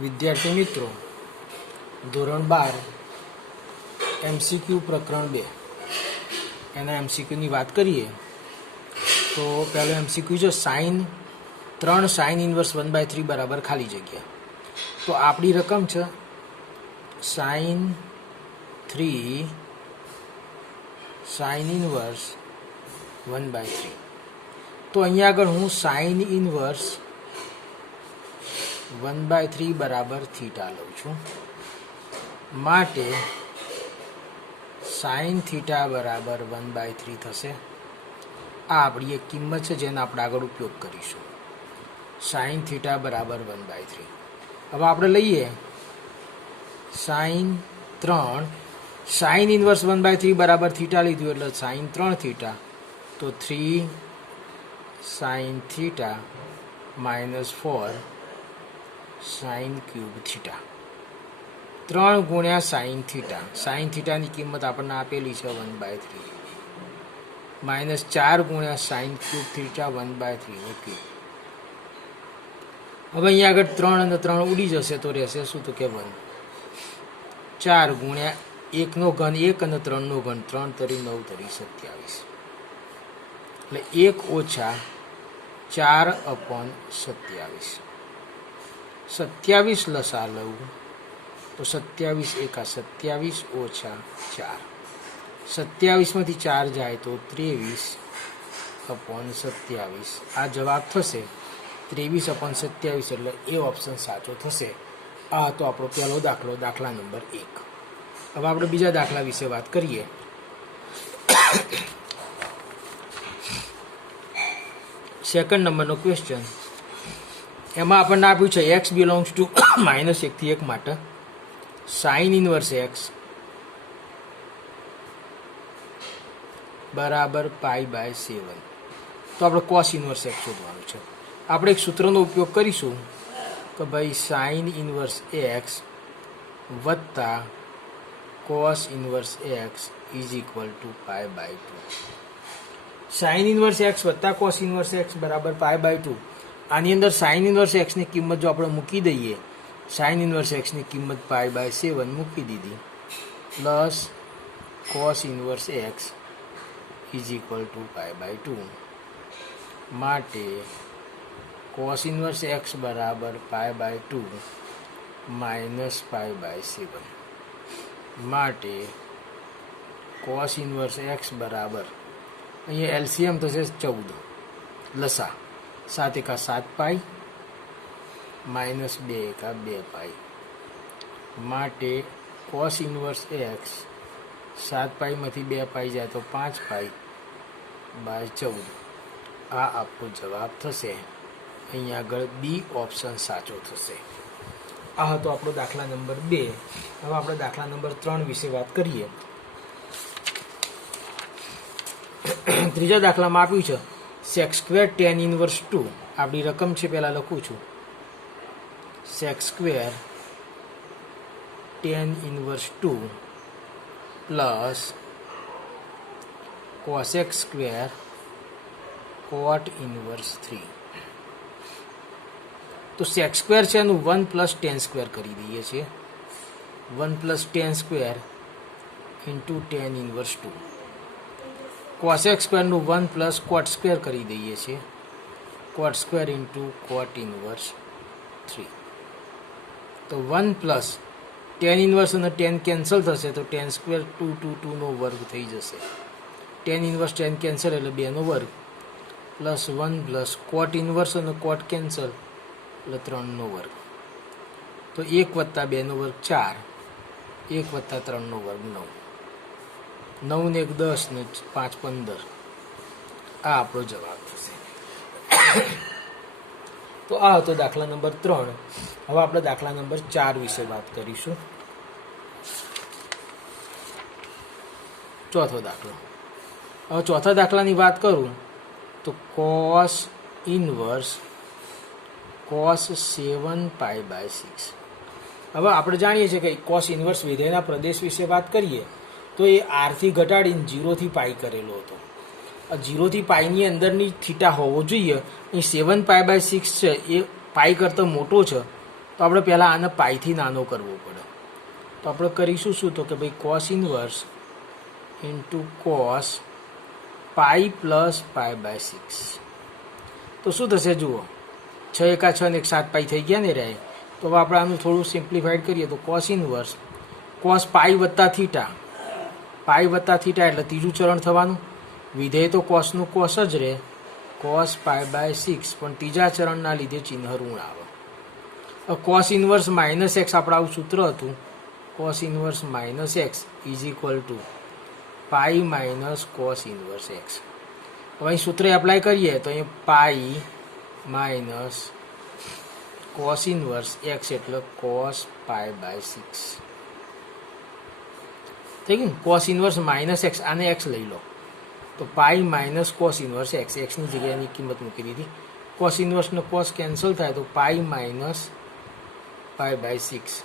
વિદ્યાર્થી મિત્રો, ધોરણ 12 MCQ પ્રકરણ 2 એના MCQની વાત કરીએ તો પહેલો MCQ છે ત્રણ સાઇન ઇન્વર્સ 1/3 બરાબર ખાલી જગ્યા. તો આપણી રકમ છે સાઇન 3 સાઇન ઇન્વર્સ 1/3. તો અહીંયા આગળ હું સાઇન ઇન્વર્સ 1/3 બરાબર થીટા લઉં છું. માટે સાઇન થીટા બરાબર 1/3 થશે. આ આપણી એક કિંમત છે જેનો આપણે આગળ ઉપયોગ કરીશું. સાઇન થીટા બરાબર 1/3. હવે આપણે લઈએ સાઇન 3 સાઇન ઇન્વર્સ 1/3 બરાબર થીટા લીધું એટલે સાઇન 3 થીટા. તો 3 sine theta -4 sign cube theta. 3 ગુણ્યા સાઇન થીટા. સાઇન થીટાની કિંમત આપણને આપેલી છે 1/3 -4 ગુણ્યા સાઇન ક્યુબ થીટા 1/3 નો ક્યુબ. હવે અહીંયા આગળ 3 અને 3 ઉડી જશે તો રહેશે શું? તો કે 1. 4 ગુણ્યા 1 નો ઘન 1 અને 3 નો ઘન 3 તરી 9 તરી 27. એટલે 1 ઓછા 4/27. 27 લસા લઉં તો 27 એકા 27 ઓછા 4. 27 માંથી 4 જાય તો 23/27. આ જવાબ થશે 23/27. એટલે એ ઓપ્શન સાચો થશે. આ તો આપણો પહેલો દાખલો, દાખલા નંબર 1. હવે આપણે બીજા દાખલા વિશે વાત કરીએ. સેકન્ડ નંબરનો ક્વેશ્ચન. એમાં આપણને આપ્યું છે x બિલોંગ્સ ટુ -1 થી 1 માટે સાઇન ઇન્વર્સ x બરાબર π/7. તો આપણે કોસ ઇન્વર્સ x શોધવાનું છે. આપણે એક સૂત્રનો ઉપયોગ કરીશું કે ભાઈ સાઇન ઇન્વર્સ x વત્તા cos inverse x is equal to π/2. Sine inverse x વત્તા કોસ ઇન્વર્સ x બરાબર π/2. આની અંદર સાઇન ઇન્વર્સ એક્સની કિંમત જો આપણે મૂકી દઈએ, સાઇન ઇન્વર્સ એક્સની કિંમત π/7 મૂકી દીધી, plus cos inverse x is equal to π/2. માટે કોસ ઇન્વર્સ એક્સ બરાબર π/2 માઇનસ π/7. માટે કોસ ઇન્વર્સ એક્સ બરાબર, અહીંયા એલસીએમ થશે 14, લસા 7 એકા 7 પાઈ -2 એકા 2 પાઈ. માટે કોસ ઇન્વર્સ એક્સ 7 પાઈમાંથી 2 પાઈ જાય તો 5 પાઈ/14. આ આપણો જવાબ થશે. અહીંયા આગળ બી ઓપ્શન સાચો થશે. આ હતો આપણો દાખલા નંબર 2. હવે આપણે દાખલા નંબર 3 વિશે વાત કરીએ. ત્રીજા દાખલામાં આપ્યું છે sec² tan ઇન્વર્સ 2. આપણી રકમ છે, પહેલાં લખું છું sec² tan inverse 2 plus cosec² cot inverse 3. તો sec² છે એનું 1 + tan² કરી દઈએ છીએ. 1 + tan² into tan inverse 2. cosec² નું 1 + cot² કરી દઈએ છીએ. cot² into cot inverse 3. તો 1 + tan ઇન્વર્સ અને tan કેન્સલ થશે તો tan² 2 નો વર્ગ થઈ જશે. tan ઇન્વર્સ tan કેન્સલ એટલે 2 નો વર્ગ, પ્લસ 1 + cot ઇન્વર્સ અને cot કેન્સલ એટલે 3 નો વર્ગ. તો 1 + 2 નો વર્ગ 4, 1 + 3 નો વર્ગ 9. 9 ને 1 10 ને 5 15. આ આપણો જવાબ થશે. તો આ હતો દાખલા નંબર 3. હવે આપણે દાખલા નંબર 4 વિશે વાત કરીશું. ચોથો દાખલો. હવે ચોથા દાખલાની વાત કરું તો કોસ ઇન્વર્સ cos 7π/6. હવે આપણે જાણીએ છીએ કે કોસ ઇન્વર્સ વિધેયના પ્રદેશ વિશે વાત કરીએ તો એ આરથી ઘટાડીને 0 થી π કરેલો હતો. 0 થી પાઈની અંદરની થીટા હોવો જોઈએ. અહીં 7π/6 છે એ પાઈ કરતાં મોટો છે તો આપણે પહેલાં આને પાઈથી નાનો કરવો પડે. તો આપણે કરીશું શું, તો કે ભાઈ cos inverse into cos pi plus pi by 6. તો શું થશે જુઓ, 6 એકા 6 ને 1 7 પાઈ થઈ ગયા ને રહે. તો હવે આપણે આનું થોડું સિમ્પ્લિફાઈડ કરીએ તો કોસ ઇન્વર્સ કોસ પાઈ વત્તા થીટા, પાઈ વત્તા થીટા એટલે ત્રીજું ચરણ થવાનું. વિધેય તો કોસનું કોસ જ રહે, કોસ પાઈ બાય 6, પણ ત્રીજા ચરણના લીધે ચિહ્ન ઋણ આવે. કોસ ઇન્વર્સ માઇનસ એક્સ આપણે આવું સૂત્ર હતું, cos inverse minus x is equal to pi minus cos inverse x. હવે અહીં સૂત્ર એપ્લાય કરીએ તો અહીંયા pi minus cos inverse x એટલે કોસ પાઈ બાય 6 થઈ ગયું. કોસ ઇન્વર્સ માઇનસ એક્સ, આને એક્સ લઈ લો તો pi minus cos inverse x, એક્સની જગ્યાએની કિંમત મૂકી દીધી. કોસ ઇન્વર્સનો કોસ કેન્સલ થાય તો પાઈ માઇનસ પાઈ બાય 6.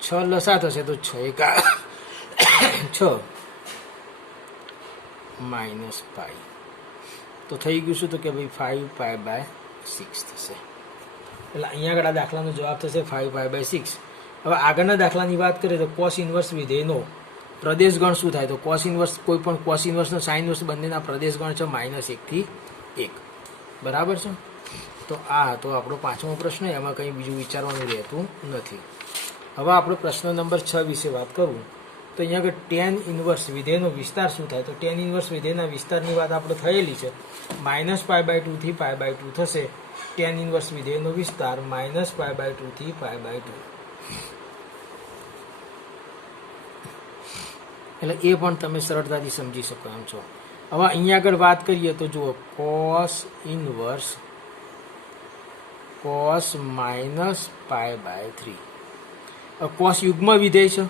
6 લસા થશે તો 6 એકા 6 માઇનસ પાઈ, તો થઈ ગયું શું, તો કે ભાઈ 5 પાઈ બાય 6 થશે. એટલે અહીંયા આગળ આ દાખલાનો જવાબ થશે 5 પાઈ બાય 6. હવે આગળના દાખલાની વાત કરીએ તો કોસ ઇન્વર્સ વિધેયનો પ્રદેશ ગણ શું થાય, તો કોસ ઇન્વર્સ કોઈ પણ કોસ ઇન્વર્સનો સાઇન ઇન્વર્સ બંનેના પ્રદેશ ગણ છે -1 થી 1. બરાબર છે. તો આ હતો આપણો 5મો પ્રશ્ન. એમાં કંઈ બીજું વિચારવાનું રહેતું નથી. હવે આપણે પ્રશ્ન નંબર 6 વિશે વાત કરું તો અહીંયા આગળ ટેન ઇન્વર્સ વિધેયનો વિસ્તાર શું થાય, તો ટેન ઇન્વર્સ વિધેયના વિસ્તારની વાત આપણે થયેલી છે. -π/2 થી π/2 થશે ટેન ઇન્વર્સ વિધેયનો વિસ્તાર, -π/2 થી π/2. એટલે એ પણ તમે સરળતાથી સમજી શકો એમ છો. હવે અહીંયા આગળ વાત કરીએ તો જુઓ, કોસ ઇન્વર્સ કોસ -π/3. કોસ યુગ્મ વિધેય છે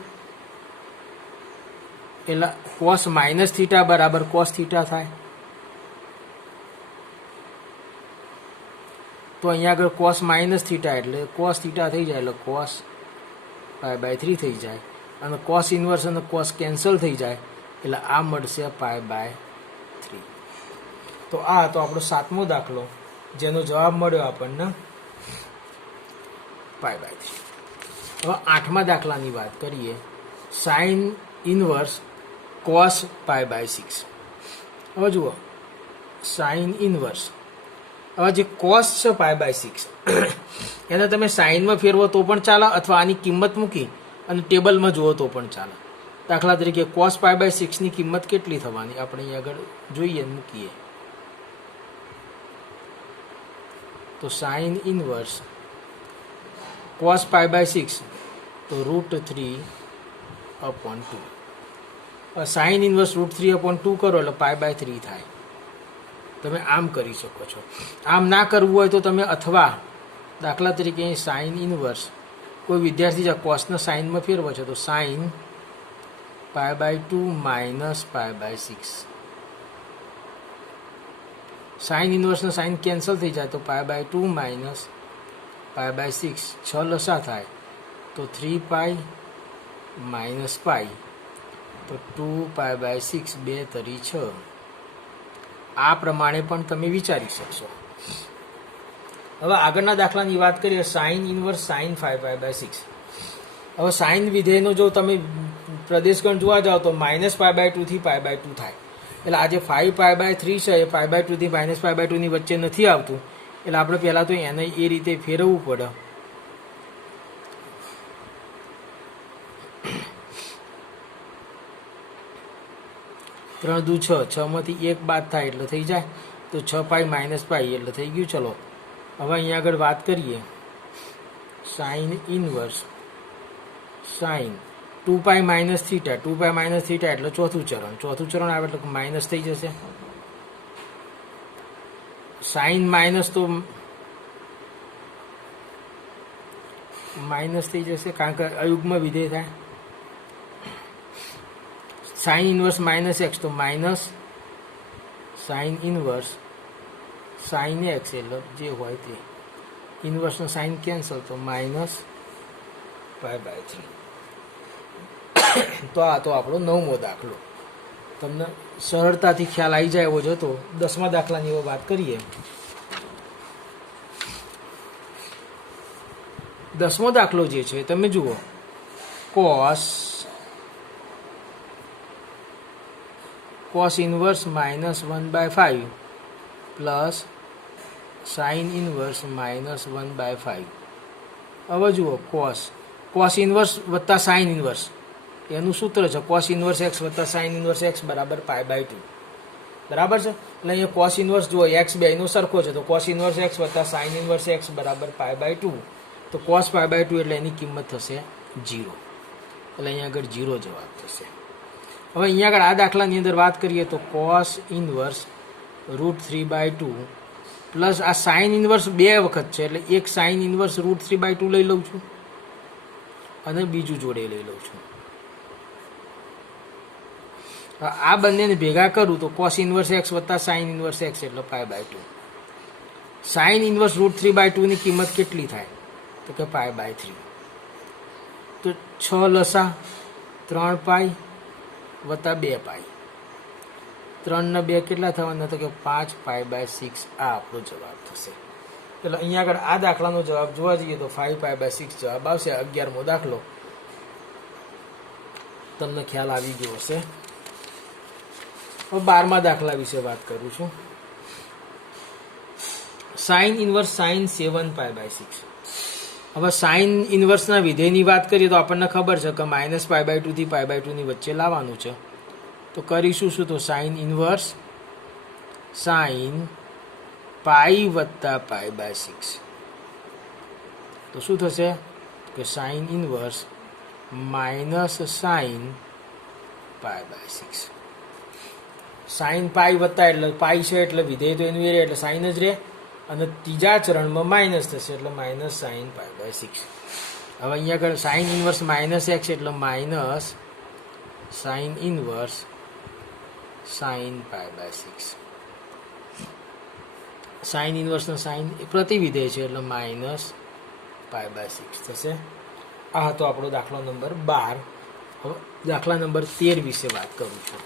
એટલે કોસ માઇનસ થીટા બરાબર કોસ થીટા થાય. તો અહીંયા આગળ કોસ માઇનસ થીટા એટલે કોસ થીટા થઈ જાય એટલે કોસ π/3 થઈ જાય, અને કોસ ઇન્વર્સ અને કોસ કેન્સલ થઈ જાય એટલે આ મળશે π/3. તો આ હતો આપણો 7મો દાખલો, જેનો જવાબ મળ્યો આપણને π/3. હવે 8મા દાખલાની વાત કરીએ, સાઇન ઇન્વર્સ કોસ π/6. હવે જુઓ, સાઇન ઇન્વર્સ, હવે જે કોસ છે π/6 એને તમે સાઇનમાં ફેરવો તો પણ ચાલે, અથવા આની કિંમત મૂકી અને ટેબલમાં જુઓ તો પણ ચાલે. દાખલા તરીકે કોસ π/6 ની કિંમત કેટલી થવાની આપણે અહીં આગળ જોઈએ, મૂકીએ તો સાઇન ઇન્વર્સ કોસ π/6 તો √3/2. સાઇન ઇન્વર્સ √3/2 કરો એટલે π/3 થાય. તમે આમ કરી શકો છો. આમ ના કરવું હોય તો તમે અથવા દાખલા તરીકે અહીં સાઇન ઇન્વર્સ, કોઈ વિદ્યાર્થી જે કોસના સાઇનમાં ફેરવો છે તો સાઇન π/2 માઇનસ π/6. સાઇન ઇન્વર્સનો સાઇન કેન્સલ થઈ જાય તો π/2 માઇનસ π/6. 6 લસા થાય તો 3π માઇનસ પાઈ, તો 2π/6, 2 તરી 6. આ પ્રમાણે પણ તમે વિચારી શકશો. હવે આગળના દાખલાની વાત કરીએ, સાઇન ઇન્વર્સ સાઇન 5π/6. હવે સાઇન વિધેયનો જો તમે પ્રદેશગણ જોવા જાઓ તો -π/2 થી π/2 થાય. એટલે આ જે 5π/3 છે એ π/2 થી -π/2 ની વચ્ચે નથી આવતું, એટલે આપણે પહેલાં તો એને એ રીતે ફેરવવું પડે. ત્રણ દુ 6, 6 માંથી 1 બાદ થાય એટલે થઈ જાય તો 6π - π એટલે થઈ ગયું. ચલો હવે અહીંયા આગળ વાત કરીએ, સાઇન ઇન્વર્સ સાઇન 2π - θ, 2π - θ એટલે ચોથું ચરણ આવે એટલે માઇનસ થઈ જશે. સાઇન માઇનસ તો માઇનસ થઈ જશે કારણ કે અયુગ્મ વિધેય થાય. સાઇન ઇન્વર્સ -x તો minus sine inverse sine x એટલે જે હોય તે, ઇન્વર્સનો સાઇન કેન્સલ તો -π/3. તો આ તો આપણો 9મો દાખલો. તમને સરળતાથી ખ્યાલ આવી જાય એવો જ હતો. 10મા દાખલાની વાત કરીએ. 10મો દાખલો જે છે તમે જુઓ, cos inverse -1/5 plus sine inverse -1/5. હવે જુઓ cos ઇન્વર્સ વત્તા સાઇન ઇન્વર્સ એનું સૂત્ર છે cos ઇન્વર્સ x વત્તા સાઇન ઇન્વર્સ x બરાબર π/2. બરાબર છે. એટલે અહીંયા cos ઇન્વર્સ જુઓ x બેયનો સરખો છે, તો cos ઇન્વર્સ x વત્તા સાઇન ઇન્વર્સ x બરાબર π/2. તો cos π/2 એટલે એની કિંમત થશે 0. એટલે અહીંયા આગળ 0 જવાબ થશે. હવે અહીંયા આગળ આ દાખલાની અંદર વાત કરીએ તો cos ઇન્વર્સ √3/2 પ્લસ આ સાઇન ઇન્વર્સ 2 વખત છે, એટલે એક સાઇન ઇન્વર્સ √3/2 લઈ લઉં છું અને બીજું જોડે લઈ લઉં છું. આ બંનેને ભેગા કરું તો cos ઇન્વર્સ x વત્તા સાઇન ઇન્વર્સ x એટલે π/2. સાઇન ઇન્વર્સ √3/2 ની કિંમત કેટલી થાય તો કે π/3. તો 6 લસા 3π વત્તા 2π, 3 ને 2 કેટલા થવાના તો કે 5π/6. આ આપણો જવાબ થશે. એટલે અહીંયા આગળ આ દાખલાનો જવાબ જોવા જઈએ તો 5π/6 જવાબ આવશે. 11મો દાખલો તમને ખ્યાલ આવી ગયો હશે. હવે 12મા દાખલા વિશે વાત કરું છું. Sine inverse sine 7π/6. હવે સાઇન ઇન્વર્સના વિધેયની વાત કરીએ તો આપણને ખબર છે કે -π/2 થી π/2 ની વચ્ચે લાવવાનું છે. તો કરીશું શું, તો સાઇન ઇન્વર્સ સાઇન π વત્તા π/6. તો શું થશે કે sine inverse minus sine π/6. Sine pi વત્તા એટલે પાઈ છે એટલે વિધેય તો એનું એ રહે એટલે સાઇન જ રહે, અને ત્રીજા ચરણમાં માઇનસ થશે એટલે માઇનસ સાઇન π/6. હવે અહીંયા આગળ સાઇન ઇન્વર્સ -x એટલે minus sine inverse sine π/6. Sine ઇન્વર્સનો સાઇન પ્રતિવિધેય છે એટલે માઇનસ π/6 થશે. આ હતો આપણો દાખલો નંબર 12. હવે દાખલા નંબર 13 વિશે વાત કરું છું.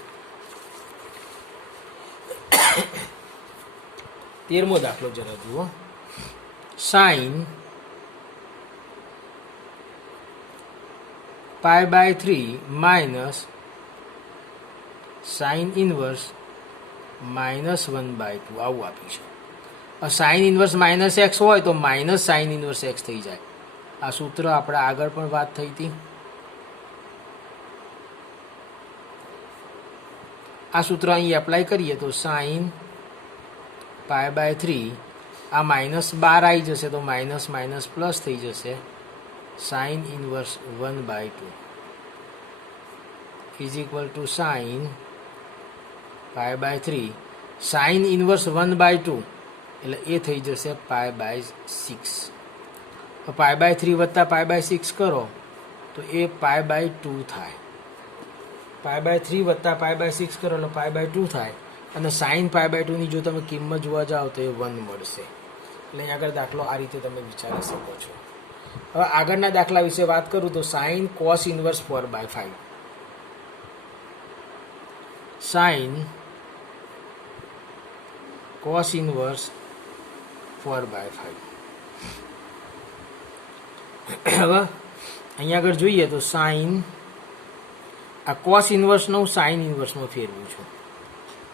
13મો દાખલો જરા જુઓ. સાઇન π/3 માઇનસ સાઇન ઇન્વર્સ -1/2 આવું આપીશું. સાઇન ઇન્વર્સ -x હોય તો માઇનસ સાઇન ઇન્વર્સ x થઈ જાય. આ સૂત્ર આપણે આગળ પણ વાત થઈ હતી. આ સૂત્ર અહીં એપ્લાય કરીએ તો સાઇન π/3 આ -12 આવી જશે તો માઇનસ માઇનસ પ્લસ થઈ જશે. Sine inverse 1/2 is equal to sine π/3 sine inverse 1/2 એટલે એ થઈ જશે π/6. π/3 વત્તા π/6 કરો તો એ π/2 થાય. π/3 વત્તા π/6 કરો એટલે π/2 થાય, અને સાઇન π/2 ની જો તમે કિંમત જોવા જાઓ તો એ 1 મળશે. એટલે અહીં આગળ દાખલો આ રીતે તમે વિચારી શકો છો. હવે આગળના દાખલા વિશે વાત કરું તો sine cos inverse 4/5. Sine cos inverse 4/5. હવે અહીંયા આગળ જોઈએ તો સાઇન આ cos ઇન્વર્સનું સાઇન ઇન્વર્સમાં ફેરવું છું.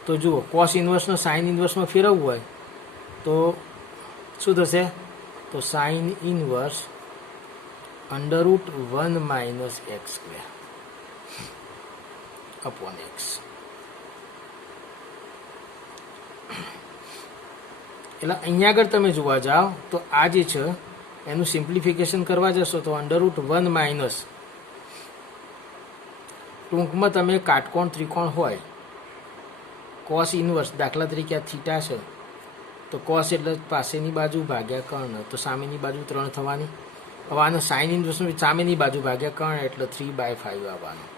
તો જુઓ cos ઇન્વર્સનો સાઇન ઇન્વર્સમાં ફેરવવું હોય તો શું થશે, તો sine inverse √1 - x² upon x. એટલે અહીંયા આગળ તમે જોવા જાઓ તો આ જે છે એનું સિમ્પ્લિફિકેશન કરવા જશો તો √1 ટૂંકમાં તમે કાટકોણ ત્રિકોણ હોય cos ઇન્વર્સ, દાખલા તરીકે આ થીટા છે તો cos એટલે પાસેની બાજુ ભાગ્યા કર્ણ, તો સામેની બાજુ 3 થવાની. હવે આનો સાઇન ઇન્વર્સ સામેની બાજુ ભાગ્યા કર્ણ એટલે 3/5 આવવાનું.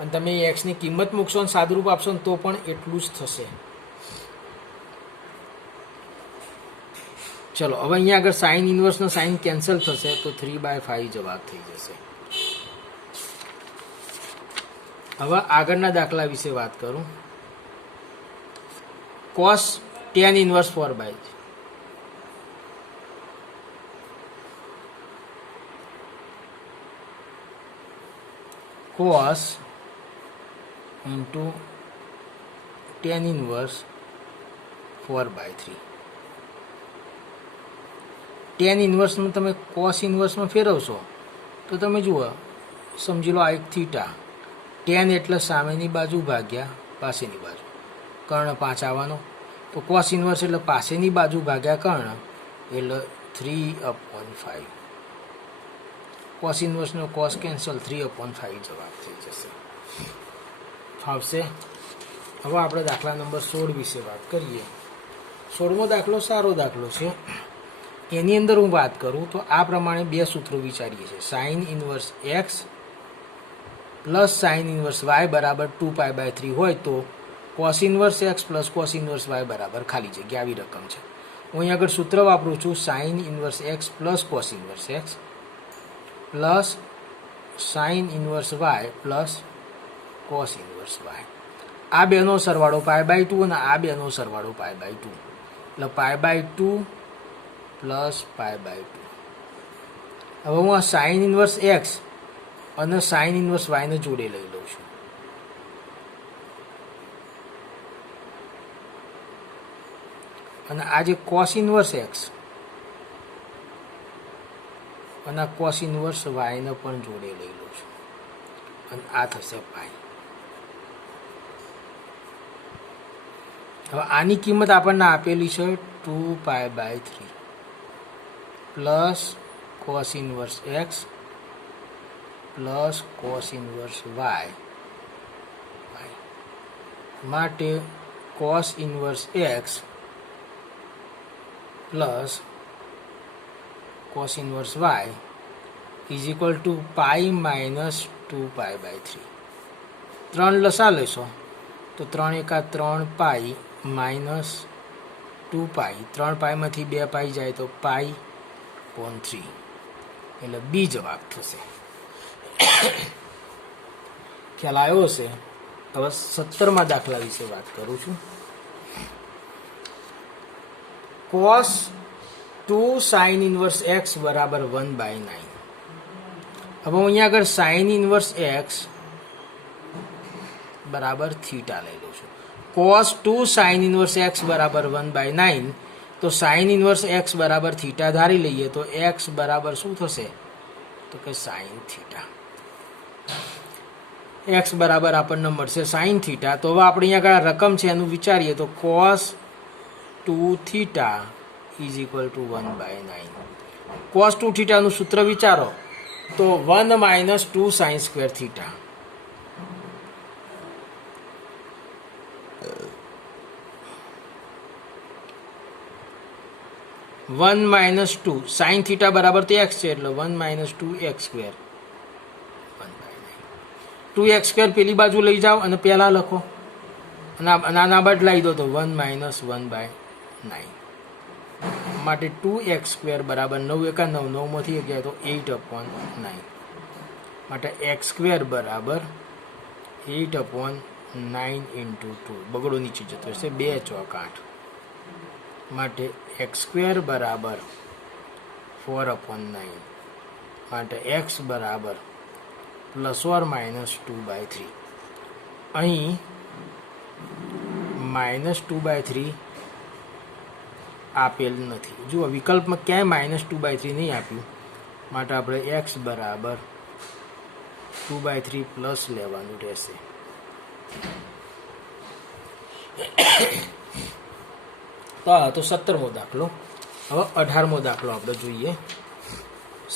અને તમે એક્સની કિંમત મૂકશો અને સાદુરૂપ આપશો ને તો પણ એટલું જ થશે. ચલો હવે અહીંયા આગળ સાઇન ઇન્વર્સનો સાઇન કેન્સલ થશે તો 3/5 જવાબ થઈ જશે. હવે આગળના દાખલા વિશે વાત કરું. cos tan ઇન્વર્સ 4/5. Cos into tan inverse 4/3. Tan ઇનવર્સમાં તમે કોસ ઇનવર્સમાં ફેરવશો તો તમે જુઓ, સમજી લો આ એક થીટા. ટેન એટલે સામેની બાજુ ભાગ્યા પાસેની બાજુ, કર્ણ 5 આવવાનો. તો કોસ ઇનવર્સ એટલે પાસેની બાજુ ભાગ્યા કર્ણ એટલે 3/5. કોસ ઇનવર્સનો કોસ કેન્સલ, 3/5 જવાબ થઈ જશે. ફાવશે? હવે આપણે દાખલા નંબર 16 વિશે વાત કરીએ. 16મો દાખલો સારો દાખલો છે. એની અંદર હું વાત કરું તો આ પ્રમાણે બે સૂત્રો વિચારીએ છીએ. Sine inverse x plus sine inverse y બરાબર 2π/3 હોય તો cos inverse x plus cos inverse y બરાબર ખાલી જગ્યા આવી રકમ છે. હું અહીં આગળ સૂત્ર વાપરું છું sine inverse x plus cos inverse x plus sine inverse y plus cos inverse y. આ બેનો સરવાળો π/2 અને આ બેનો સરવાળો π/2 એટલે π/2 પ્લસ π/2. હવે હું આ સાઇન ઇનવર્સ એક્સ અને સાઇન ઇનવર્સ વાયને જોડે લઈ લઉં છું. અને આ જે કોસ ઇનવર્સ એક્સ અને આ કોસ ઇનવર્સ વાયને પણ જોડે લઈ લઉં છું. અને આ થશે પાઈ. હવે આની કિંમત આપણને આપેલી છે 2π/3 plus cos inverse x plus cos inverse y માટે cos inverse x plus cos inverse y is equal to pi minus 2π/3. 3 લસા લેશો તો 3 એકા 3 પાઈ માઇનસ 2π. 3 પાઈમાંથી 2 પાઈ જાય તો π/3 એટલે બી જવાબ થશે. ખ્યાલ આવ્યો હશે? હવે 17મા દાખલા વિશે વાત કરું છું. કોસ 2 સાઇન ઇનવર્સ એક્સ બરાબર 1/9. હવે હું અહીંયા આગળ સાઇન ઇનવર્સ એક્સ બરાબર થીટા લઈ લઉં છું. કોસ 2 સાઇન ઇનવર્સ એક્સ બરાબર 1/9 તો સાઇન ઇનવર્સ એક્સ બરાબર થીટા ધારી લઈએ તો એક્સ બરાબર શું થશે તો કે સાઇન થીટા. એક્સ બરાબર આપણને મળશે સાઇન થીટા. તો હવે આપણે અહીંયા આગળ રકમ છે એનું વિચારીએ તો cos 2 theta is equal two 1/9. Cos 2 થીટાનું સૂત્ર વિચારો તો 1 minus 2 sine square theta. One minus 2 sine theta બરાબર તો એક્સ છે એટલે 1 માઇનસ 2x સ્ક્વેર 2x² પેલી બાજુ લઈ જાઓ અને પહેલાં લખો અને નાના બદલાઈ દો તો 1 માઇનસ 1/9 માટે 2x² બરાબર 9 એકા 9, 9માંથી 1 ગયા તો 8/9 માટે x² બરાબર 8/9 ઇન્ટુ 2 બગડો નીચે જતો હશે 2 ચોક 8 માટે x² બરાબર 4/9 માટે x બરાબર પ્લસ ઓર માઇનસ 2/3. અહીં -2/3 આપેલ નથી. જુઓ વિકલ્પમાં ક્યાંય -2/3 નહીં આપ્યું માટે આપણે x બરાબર 2/3 પ્લસ લેવાનું રહેશે. તો 17મો દાખલો. હવે 18મો દાખલો આપણે જોઈએ.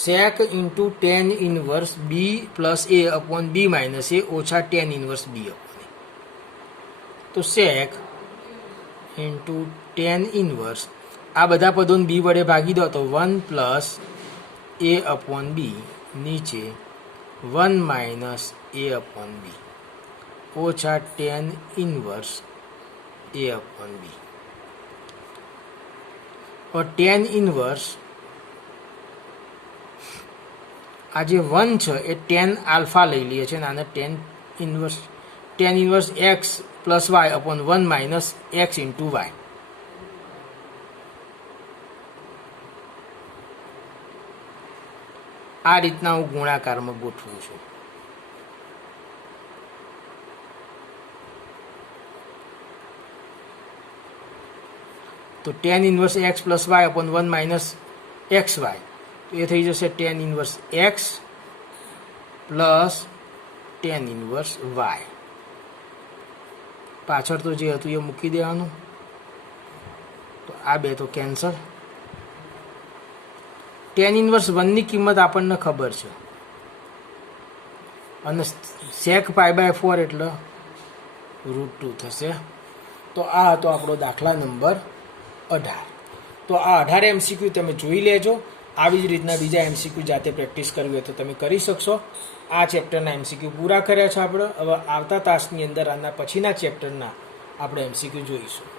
સેક ઇન્ટુ ટેન ઇનવર્સ બી પ્લસ એ અપોન બી માઇનસ એ ઓછા ટેન ઇનવર્સ બી અપોન એ. તો સેક ઇન્ટુ ટેન ઇનવર્સ આ બધા પદોને બી વડે ભાગી દો તો 1 પ્લસ એ અપોન બી નીચે 1 માઇનસ એ અપોન બી ઓછા ટેન ઇનવર્સ એ અપોન બી. और ટેન ઇનવર્સ આ જે 1 છે એ ટેન આલ્ફા લઈ લઈએ છીએ અને આને tan inverse x plus y upon 1 minus x into y. આ રીતના હું ગુણાકારમાં ગોઠવું છું. તો tan inverse x plus y upon 1 minus x y, તો એ થઈ જશે tan inverse x plus tan inverse y. પાછળ તો જે હતું એ મૂકી દેવાનું. તો આ બે તો કેન્સલ. ટેન ઇન્વર્સ 1ની કિંમત આપણને ખબર છે અને સેક π/4 એટલે √2 થશે. તો આ હતો આપણો દાખલા નંબર 18. તો આ 18 MCQ તમે જોઈ લેજો. આવી જ રીતના બીજા MCQ જાતે પ્રેક્ટિસ કરવી હોય તો તમે કરી શકશો. આ ચેપ્ટરના MCQ પૂરા કર્યા છે આપણે. હવે આવતા તાસની અંદર આના પછીના ચેપ્ટરના આપણે MCQ જોઈશું.